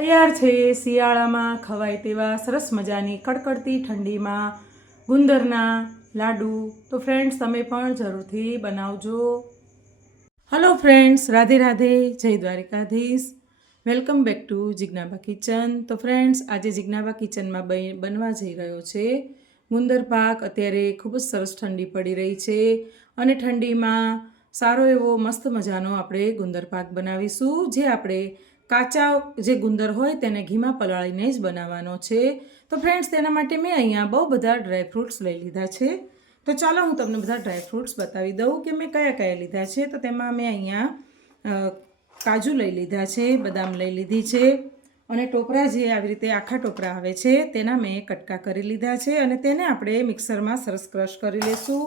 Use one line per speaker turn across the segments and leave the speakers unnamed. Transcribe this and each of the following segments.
તૈયાર છે શિયાળામાં ખવાય તેવા સરસ મજાની કડકડતી ઠંડીમાં. ગુંદરના લાડુ. તો ફ્રેન્ડ્સ તમે પણ જરૂરથી બનાવજો. Hello friends Radhe Radhe, Jai Dwarkadhish. Welcome back to Jignaba kitchen તો ફ્રેન્ડ્સ આજે જિજ્ઞાબા કિચનમાં બનવા જઈ રહ્યો છે. ગુંદર પાક અત્યારે ખૂબ જ સરસ ઠંડી પડી રહી છે અને ઠંડીમાં સારો એવો મસ્ત મજાનો આપણે ગુંદર પાક બનાવીશું, જે આપણે કાચા જે ગુંદર હોય તેને ઘીમાં પલાળીને જ બનાવવાનો છે. તો ફ્રેન્ડ્સ તેના માટે મેં અહીંયા બહુ બધા ડ્રાયફ્રૂટ્સ લઈ લીધા છે. તો ચાલો હું તમને બધા ડ્રાયફ્રૂટ્સ બતાવી દઉં કે મેં કયા કયા લીધા છે. તો તેમાં મેં અહીંયા કાજુ લઈ લીધા છે, બદામ લઈ લીધી છે અને ટોપરા જે આવી રીતે આખા ટોપરા આવે છે, તેના મેં કટકા કરી લીધા છે અને તેને આપણે મિક્સરમાં સરસ ક્રશ કરી લઈશું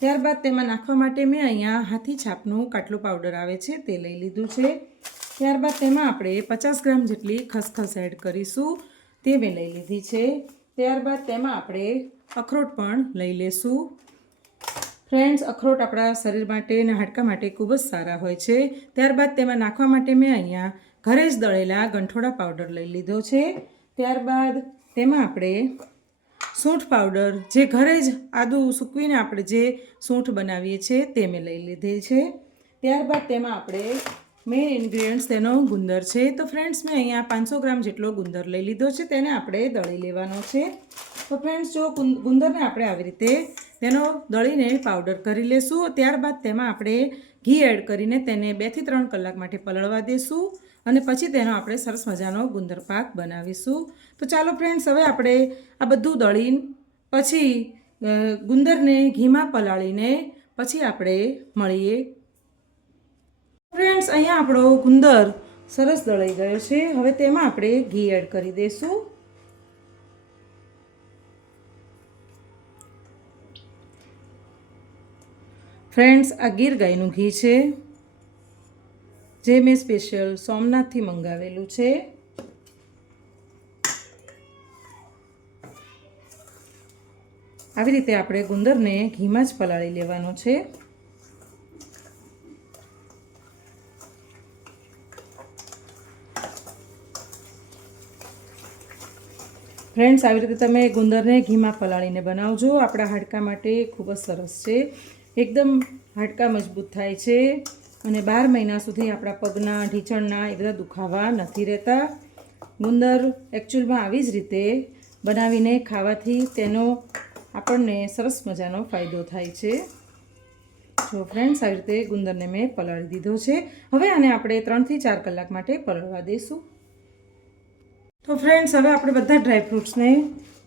ત્યારબાદ તેમાં નાખવા માટે મેં અહીંયા હાથી છાપનું કાટલું પાવડર આવે છે તે લઈ લીધું છે. ત્યારબાદ તેમાં આપણે પચાસ ગ્રામ જેટલી ખસખસ એડ કરીશું. તે મેં લઈ લીધી છે. ત્યારબાદ તેમાં આપણે અખરોટ પણ લઈ લેશું. ફ્રેન્ડ્સ, અખરોટ આપણા શરીર માટે અને હાડકા માટે ખૂબ જ સારા હોય છે. ત્યારબાદ તેમાં નાખવા માટે મેં અહીંયા ઘરે જ દળેલા ગંઠોડા પાવડર લઈ લીધો છે. ત્યારબાદ તેમાં આપણે સૂંઠ પાવડર, જે ઘરે જ આદું સૂકવીને આપણે જે સૂંઠ બનાવીએ છીએ તે મેં લઈ લીધી છે. ત્યારબાદ તેમાં આપણે મેઇન ઇન્ગ્રીડિયન્ટ્સ તેનો ગુંદર છે. તો ફ્રેન્ડ્સ મેં અહીંયા પાંચસો ગ્રામ જેટલો ગુંદર લઈ લીધો છે. તેને આપણે દળી લેવાનો છે. તો ફ્રેન્ડ્સ જો ગુંદરને આપણે આવી રીતે તેનો દળીને પાવડર કરી લેશું. ત્યારબાદ તેમાં આપણે ઘી એડ કરીને તેને બેથી ત્રણ કલાક માટે પલળવા દેશું અને પછી તેનો આપણે સરસ મજાનો ગુંદર પાક બનાવીશું. તો ચાલો ફ્રેન્ડ્સ હવે આપણે આ બધું દળીને પછી ગુંદરને ઘીમાં પલાળીને પછી આપણે મળીએ ફ્રેન્ડ્સ અહીંયા આપણો ગુંદર સરસ દળાઈ ગયો છે. હવે તેમાં આપણે ઘી એડ કરી દઈશું. ફ્રેન્ડ્સ આ ગીર ગાયનું ઘી છે, જે મેં સ્પેશિયલ સોમનાથથી મંગાવેલું છે. આવી રીતે આપણે ગુંદરને ઘીમાં જ પલાળી લેવાનો છે. ફ્રેન્ડ્સ, આવી રીતે તમે ગુંદરને ઘીમાં પલાળીને બનાવજો. આપણા હાડકા માટે ખૂબ જ સરસ છે. એકદમ હાડકા મજબૂત થાય છે અને બાર મહિના સુધી આપણા પગના, ઢીચણના એ બધા દુખાવા નથી રહેતા. ગુંદર એકચ્યુઅલમાં આવી જ રીતે બનાવીને ખાવાથી તેનો આપણને સરસ મજાનો ફાયદો થાય છે. જો ફ્રેન્ડ્સ, આવી રીતે ગુંદરને મેં પલાળી દીધો છે. હવે આને આપણે ત્રણથી ચાર કલાક માટે પલળવા દઈશું. તો ફ્રેન્ડ્સ હવે આપણે બધા ડ્રાયફ્રૂટ્સને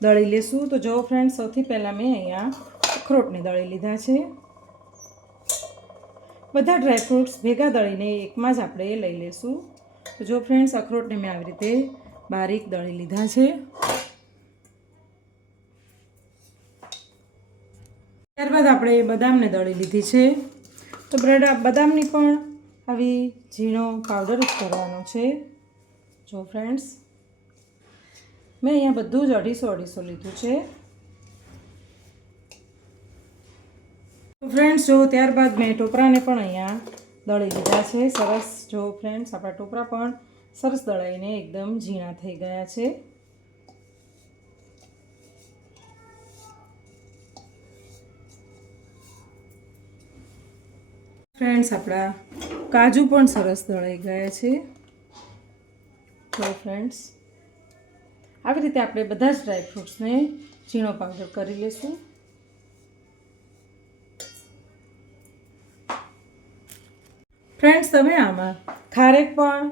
દળી લેશું. તો જો ફ્રેન્ડ્સ સૌથી પહેલાં મેં અહીંયા અખરોટને દળી લીધા છે. બધા ડ્રાયફ્રૂટ્સ ભેગા દળીને એકમાં જ આપણે લઈ લેશું. તો જો ફ્રેન્ડ્સ અખરોટને મેં આવી રીતે બારીક દળી લીધા છે. ત્યારબાદ આપણે બદામને દળી લીધી છે. તો બ્રેડ બદામની પણ આવી ઝીણો પાવડર જ કરવાનો છે. જો ફ્રેન્ડ્સ મેં અહીંયા બધું જ અઢીસો અઢીસો લીધું છે. ફ્રેન્ડ્સ જો ત્યારબાદ મેં ટોપરાને પણ અહીંયા દળી લીધા છે. સરસ, જો ફ્રેન્ડ્સ આપણા ટોપરા પણ સરસ દળાઈને એકદમ ઝીણા થઈ ગયા છે. ફ્રેન્ડ્સ આપણા કાજુ પણ સરસ દળાઈ ગયા છે. તો ફ્રેન્ડ્સ આવી રીતે આપણે બધા જ ડ્રાયફ્રૂટ્સને ઝીણો પાવડર કરી લઈશું ફ્રેન્ડ્સ તમે આમાં ખારેક પણ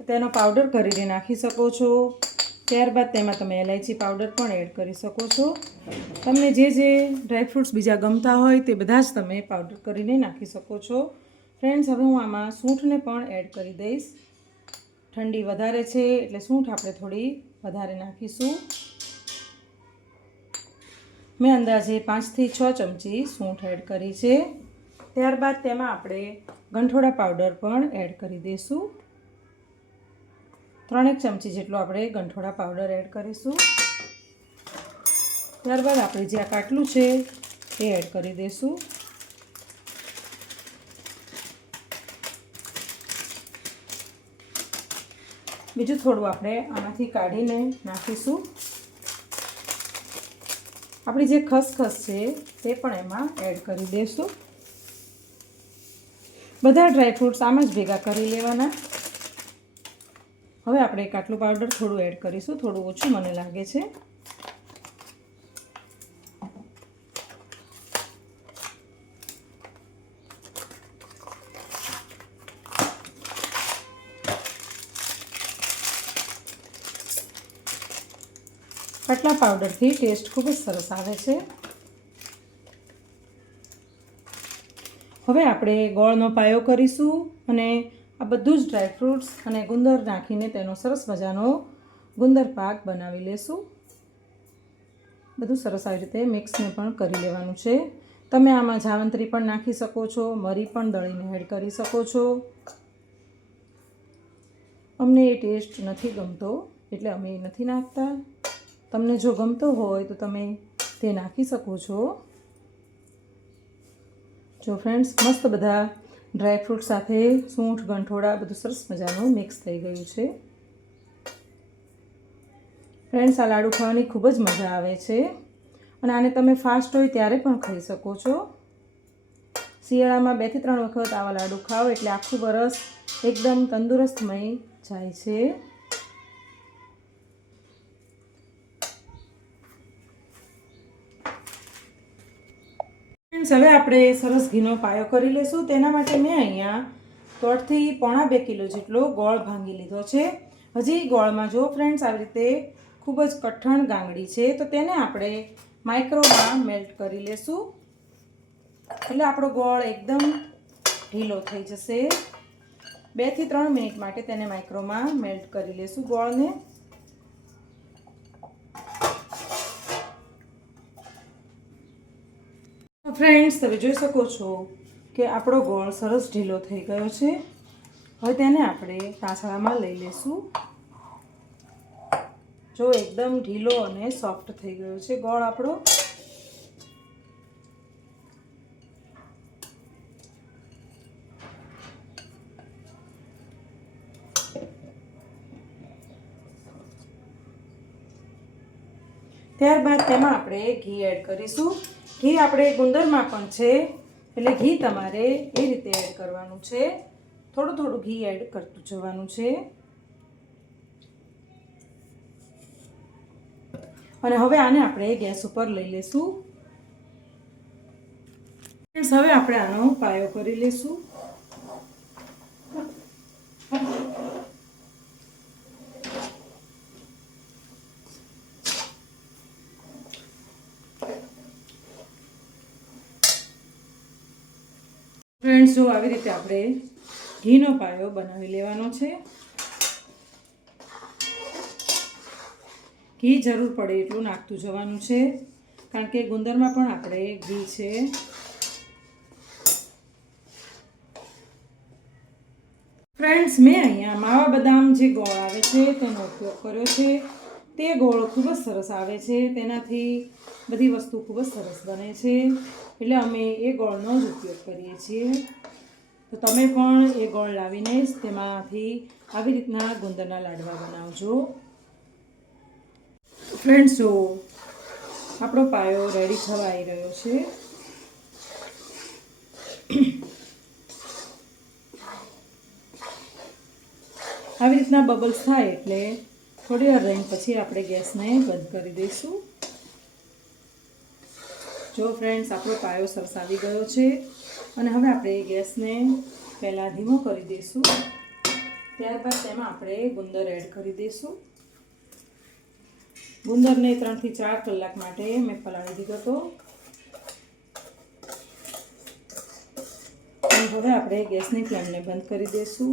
તેનો પાવડર કરીને નાખી શકો છો. ત્યારબાદ તેમાં તમે એલાયચી પાવડર પણ એડ કરી શકો છો. તમને જે જે ડ્રાયફ્રૂટ્સ બીજા ગમતા હોય તે બધા જ તમે પાવડર કરીને નાખી શકો છો. ફ્રેન્ડ્સ હવે હું આમાં સૂંઠને પણ એડ કરી દઈશ. ઠંડી વધારે છે એટલે સૂંઠ આપણે થોડી વધારે નાખીશું. મેં અંદાજે પાંચથી છ ચમચી સૂંઠ એડ કરી છે. ત્યારબાદ તેમાં આપણે ગંઠોડા પાવડર પણ એડ કરી દઈશું. ત્રણેક ચમચી જેટલો આપણે ગંઠોડા પાવડર એડ કરીશું. ત્યારબાદ આપણે જે આ કાટલું છે, એ એડ કરી દઈશું. બીજું થોડું આપણે આમાંથી કાઢીને નાખીશું. આપણી જે ખસખસ છે, તે પણ એમાં એડ કરી દઈશું બધા ડ્રાયફ્રૂટ્સ આમ જ ભેગા કરી લેવાના. હવે આપણે કાટલું પાવડર થોડું એડ કરીશું, થોડું ઓછું મને લાગે છે. આટલા પાવડરથી ટેસ્ટ ખૂબ જ સરસ આવે છે. હવે આપણે ગોળનો પાયો કરીશું અને આ બધું જ ડ્રાયફ્રૂટ્સ અને ગુંદર નાખીને તેનો સરસ મજાનો ગુંદર પાક બનાવી લેશું. બધું સરસ આવી રીતે મિક્સને પણ કરી લેવાનું છે. તમે આમાં જાવંત્રી પણ નાખી શકો છો, મરી પણ દળીને એડ કરી શકો છો. અમને એ ટેસ્ટ નથી ગમતો એટલે અમે એ નથી નાખતા. તમને જો ગમતો હોય તો તમે તે નાખી શકો છો. જો ફ્રેન્ડ્સ મસ્ત બધા ડ્રાયફ્રૂટ સાથે સૂંઠ, ગંઠોડા બધું સરસ મજાનું મિક્સ થઈ ગયું છે. ફ્રેન્ડ્સ આ લાડુ ખાવાની ખૂબ જ મજા આવે છે. અને આને તમે ફાસ્ટ હોય ત્યારે પણ ખાઈ શકો છો. શિયાળામાં બેથી ત્રણ વખત આવા લાડુ ખાઓ એટલે આખું વરસ એકદમ તંદુરસ્તમય જાય છે. ફ્રેન્ડ્સ હવે આપણે સરસ ઘીનો પાયો કરી લઈશું. તેના માટે મેં અહીંયા દોઢથી પોણા બે કિલો જેટલો ગોળ ભાંગી લીધો છે. હજી ગોળમાં જો ફ્રેન્ડ્સ આવી રીતે ખૂબ જ કઠણ ગાંગડી છે, તો તેને આપણે માઇક્રોમાં મેલ્ટ કરી લેશું. એટલે આપણો ગોળ એકદમ ઢીલો થઈ જશે. બેથી ત્રણ મિનિટ માટે તેને માઇક્રોમાં મેલ્ટ કરી લેશું ગોળને. ફ્રેન્ડ્સ તમે જોઈ શકો છો કે આપણો ગોળ સરસ ઢીલો થઈ ગયો છે. હવે તેને આપણે તાંસળામાં લઈ લેશું જો એકદમ ઢીલો અને સોફ્ટ થઈ ગયો છે ગોળ આપણો. ત્યારબાદ તેમાં આપણે ઘી એડ કરીશું. ઘી આપણે ગુંદરમાં પણ છે. એટલે ઘી તમારે એ રીતે એડ કરવાનું છે. થોડું થોડું ઘી એડ કરતું જવાનું છે. અને હવે આને આપણે ગેસ ઉપર લઈ લેશું. હવે આપણે આનો પાયો કરી લઈશું ફ્રેન્ડ્સ જો આવી રીતે આપણે ઘીનો પાયો બનાવી લેવાનો છે. ઘી જરૂર પડે એટલું નાખતું જવાનું છે. કારણ કે ગુંદરમાં પણ આપણે ઘી છે. ફ્રેન્ડ્સ મેં અહીંયા માવા બદામ જે ગોળ આવે છે તેનો ઉપયોગ કર્યો છે. તે ગોળ ખૂબ જ સરસ આવે છે. તેનાથી બધી વસ્તુ ખૂબ જ સરસ બને છે. એટલે અમે એ ગોળનો જ ઉપયોગ કરીએ છીએ. તો તમે પણ એ ગોળ લાવીને તેમાંથી આવી રીતના ગુંદરના લાડવા બનાવજો. ફ્રેન્ડ્સ, જો આપણો પાયો રેડી થવા આવી રહ્યો છે. આવી રીતના બબલ્સ થાય એટલે થોડી વાર રહીને પછી આપણે ગેસને બંધ કરી દઈશું. જો ફ્રેન્ડ્સ આપણો પાયો સરસ આવી ગયો છે અને હવે આપણે ગેસને પહેલાં ધીમો કરી દઈશું. ત્યારબાદ તેમાં આપણે ગુંદર એડ કરી દઈશું. ગુંદરને ત્રણથી ચાર કલાક માટે મેં પલાળી દીધો હતો. હવે આપણે ગેસની ફ્લેમને બંધ કરી દઈશું.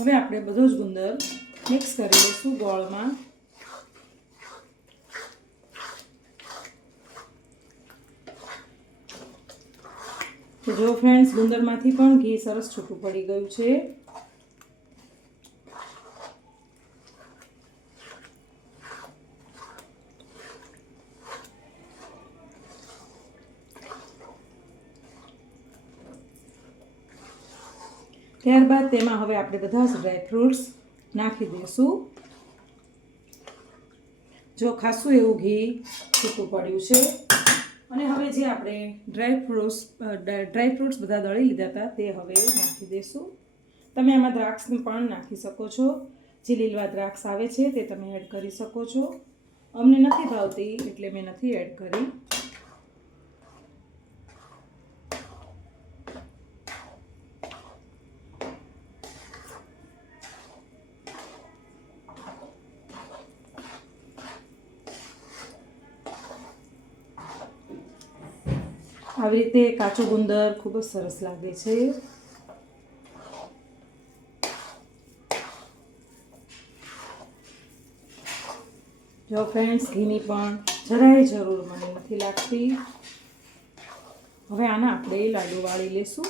હવે આપણે બધો જ ગુંદર મિક્સ કરી લઈશું ગોળમાં. જો ફ્રેન્ડ્સ ગુંદરમાંથી પણ ઘી સરસ છૂટું પડી ગયું છે. ત્યારબાદ તેમાં હવે આપણે બધા જ ડ્રાયફ્રૂટ્સ નાખી દઈશું. જો ખાસું એવું ઘી છૂટું પડ્યું છે. અને હવે જે આપણે ડ્રાયફ્રૂટ્સ ડ્રાયફ્રૂટ્સ બધા દળી લીધા હતા તે હવે નાખી દઈશું. તમે આમાં દ્રાક્ષ પણ નાખી શકો છો. જે લીલવા દ્રાક્ષ આવે છે તે તમે એડ કરી શકો છો. અમને નથી ભાવતી એટલે મેં નથી એડ કરી. આવી રીતે કાચો ગુંદર ખૂબ જ સરસ લાગે છે. જો ફ્રેન્ડ્સ ઘીની પણ જરાય જરૂર મને નથી લાગતી. હવે આના આપણે લાડુ વાળી લેશું.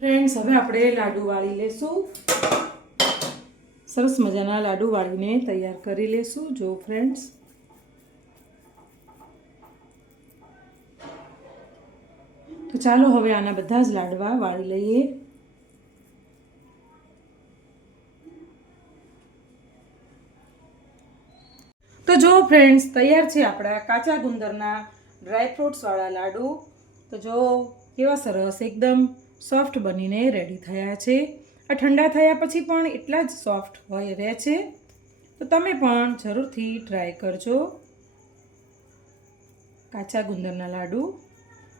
ફ્રેન્ડ્સ, હવે આપણે લાડુ વાળી લેશું. સરસ મજાના લાડુ વાળીને તૈયાર કરી લેશું. જો ફ્રેન્ડ્સ. તો ચાલો હવે આના બધા જ લાડવા વાળી લઈએ. તો જો ફ્રેન્ડ્સ, તૈયાર છે આપણા કાચા ગુંદરના ડ્રાયફ્રૂટ્સવાળા લાડુ. તો જો કેવા સરસ એકદમ. સોફ્ટ બનીને રેડી થયા છે. આ ઠંડા થયા પછી પણ એટલા જ સોફ્ટ હોય રહે છે. તો તમે પણ જરૂરથી ટ્રાય કરજો. કાચા ગુંદરના લાડુ.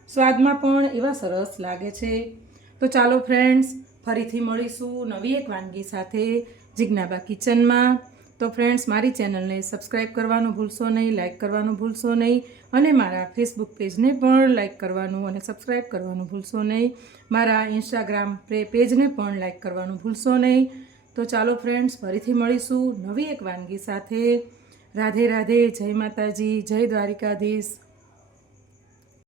સ્વાદમાં પણ એવા સરસ લાગે છે. તો ચાલો ફ્રેન્ડ્સ ફરીથી મળીશું નવી એક વાનગી સાથે જિજ્ઞાબા કિચનમાં તો ફ્રેન્ડ્સ મારી ચેનલને સબસ્ક્રાઈબ કરવાનું ભૂલશો નહીં લાઇક કરવાનું ભૂલશો નહીં અને મારા ફેસબુક પેજને પણ લાઇક કરવાનું અને સબસ્ક્રાઈબ કરવાનું ભૂલશો નહીં. મારા ઇન્સ્ટાગ્રામ પેજને પણ લાઇક કરવાનું ભૂલશો નહીં. તો ચાલો ફ્રેન્ડ્સ ફરીથી મળીશું નવી એક વાનગી સાથે. રાધે રાધે, જય માતાજી, જય દ્વારિકાધીશ.